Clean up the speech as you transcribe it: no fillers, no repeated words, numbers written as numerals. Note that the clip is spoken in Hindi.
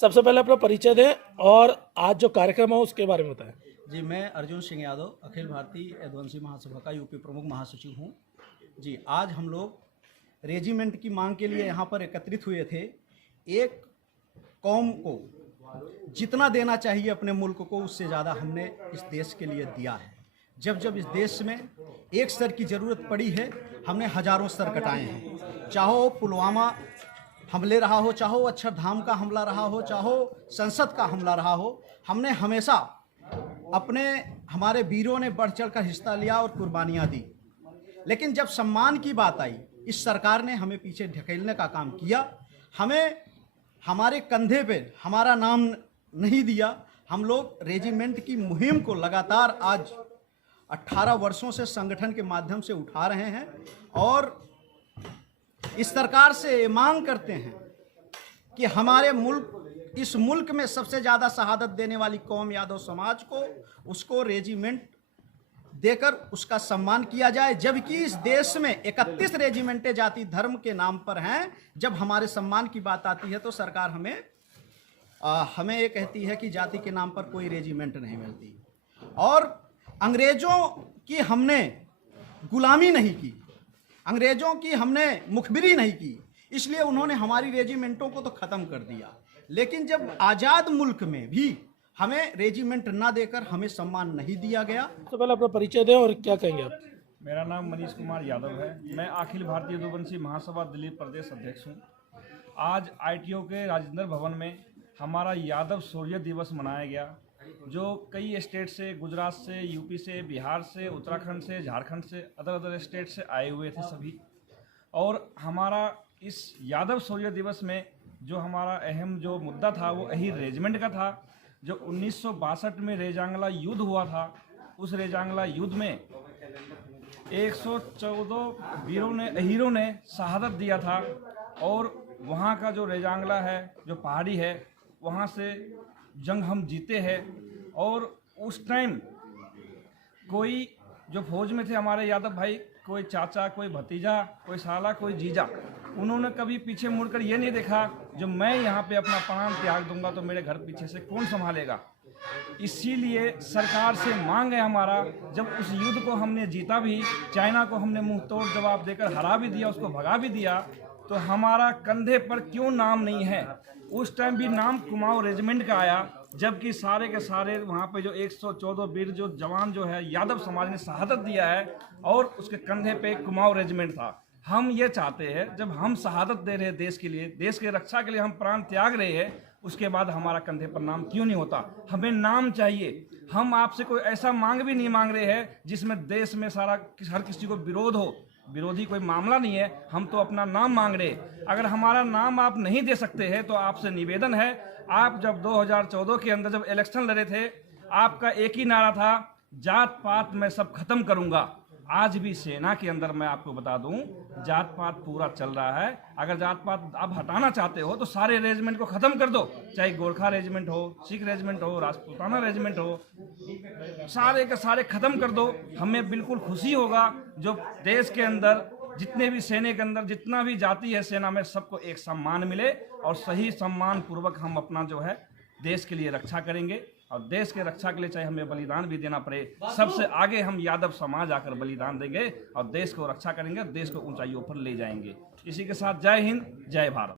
सबसे पहले अपना परिचय दें और आज जो कार्यक्रम है उसके बारे में बताएं। जी, मैं अर्जुन सिंह यादव अखिल भारतीय यदुवंशी महासभा का यूपी प्रमुख महासचिव हूँ। जी, आज हम लोग रेजिमेंट की मांग के लिए यहाँ पर एकत्रित हुए थे। एक कौम को जितना देना चाहिए अपने मुल्क को, उससे ज़्यादा हमने इस देश के लिए दिया है। जब जब इस देश में एक स्तर की ज़रूरत पड़ी है, हमने हज़ारों स्तर कटाए हैं। चाहे वो पुलवामा हमले रहा हो, चाहे वो अक्षरधाम का हमला रहा हो, चाहे संसद का हमला रहा हो, हमने हमेशा हमारे वीरों ने बढ़ चढ़ कर हिस्सा लिया और कुर्बानियाँ दी। लेकिन जब सम्मान की बात आई, इस सरकार ने हमें पीछे ढकेलने का काम किया। हमें हमारे कंधे पे हमारा नाम नहीं दिया। हम लोग रेजिमेंट की मुहिम को लगातार आज 18 वर्षों से संगठन के माध्यम से उठा रहे हैं और इस सरकार से मांग करते हैं कि हमारे इस मुल्क में सबसे ज़्यादा शहादत देने वाली कौम यादव समाज को, उसको रेजिमेंट देकर उसका सम्मान किया जाए। जबकि इस देश में 31 रेजिमेंटें जाति धर्म के नाम पर हैं। जब हमारे सम्मान की बात आती है तो सरकार हमें ये कहती है कि जाति के नाम पर कोई रेजिमेंट नहीं मिलती। और अंग्रेज़ों की हमने गुलामी नहीं की, अंग्रेज़ों की हमने मुखबिरी नहीं की, इसलिए उन्होंने हमारी रेजिमेंटों को तो ख़त्म कर दिया। लेकिन जब आज़ाद मुल्क में भी हमें रेजिमेंट ना देकर हमें सम्मान नहीं दिया गया। तो पहले अपना परिचय दें और क्या कहेंगे आप। मेरा नाम मनीष कुमार यादव है। मैं अखिल भारतीय यदुवंशी महासभा दिल्ली प्रदेश अध्यक्ष हूँ। आज आईटीओ के राजेंद्र भवन में हमारा यादव शौर्य दिवस मनाया गया, जो कई स्टेट से, गुजरात से, यूपी से, बिहार से, उत्तराखंड से, झारखंड से, अदर स्टेट से आए हुए थे सभी। और हमारा इस यादव शौर्य दिवस में जो हमारा अहम जो मुद्दा था वो अहीर रेजिमेंट का था। जो 1962 में रेजांगला युद्ध हुआ था, उस रेजांगला युद्ध में 114 वीरों ने, अहीरों ने शहादत दिया था। और वहाँ का जो रेजांगला है, जो पहाड़ी है, वहाँ से जंग हम जीते हैं। और उस टाइम कोई जो फौज में थे हमारे यादव भाई, कोई चाचा, कोई भतीजा, कोई साला, कोई जीजा, उन्होंने कभी पीछे मुड़कर ये नहीं देखा जो मैं यहाँ पे अपना प्राण त्याग दूंगा तो मेरे घर पीछे से कौन संभालेगा। इसीलिए सरकार से मांग है हमारा, जब उस युद्ध को हमने जीता भी, चाइना को हमने मुंह तोड़ जवाब देकर हरा भी दिया, उसको भगा भी दिया, तो हमारा कंधे पर क्यों नाम नहीं है। उस टाइम भी नाम कुमाऊं रेजिमेंट का आया, जबकि सारे के सारे वहाँ पे जो 114 वीर जो जवान जो है यादव समाज ने शहादत दिया है और उसके कंधे पे कुमाऊं रेजिमेंट था। हम ये चाहते हैं, जब हम शहादत दे रहे हैं देश के लिए, देश की रक्षा के लिए हम प्राण त्याग रहे हैं, उसके बाद हमारा कंधे पर नाम क्यों नहीं होता। हमें नाम चाहिए। हम आपसे कोई ऐसा मांग भी नहीं मांग रहे हैं जिसमें देश में हर किसी को विरोध हो, विरोधी कोई मामला नहीं है। हम तो अपना नाम मांग रहे। अगर हमारा नाम आप नहीं दे सकते हैं तो आपसे निवेदन है, आप जब 2014 के अंदर जब इलेक्शन लड़े थे, आपका एक ही नारा था, जात पात मैं सब खत्म करूंगा। आज भी सेना के अंदर मैं आपको बता दूं, जात पात पूरा चल रहा है। अगर जात पात आप हटाना चाहते हो तो सारे रेजिमेंट को खत्म कर दो, चाहे गोरखा रेजिमेंट हो, सिख रेजिमेंट हो, राजपूताना रेजिमेंट हो, सारे के सारे खत्म कर दो। हमें बिल्कुल खुशी होगा। जो देश के अंदर जितने भी सेना के अंदर जितना भी जाति है सेना में, सबको एक सम्मान मिले और सही सम्मान पूर्वक हम अपना जो है देश के लिए रक्षा करेंगे। और देश के रक्षा के लिए चाहे हमें बलिदान भी देना पड़े, सबसे आगे हम यादव समाज आकर बलिदान देंगे और देश को रक्षा करेंगे, देश को ऊंचाइयों पर ले जाएंगे। इसी के साथ जय हिंद, जय भारत।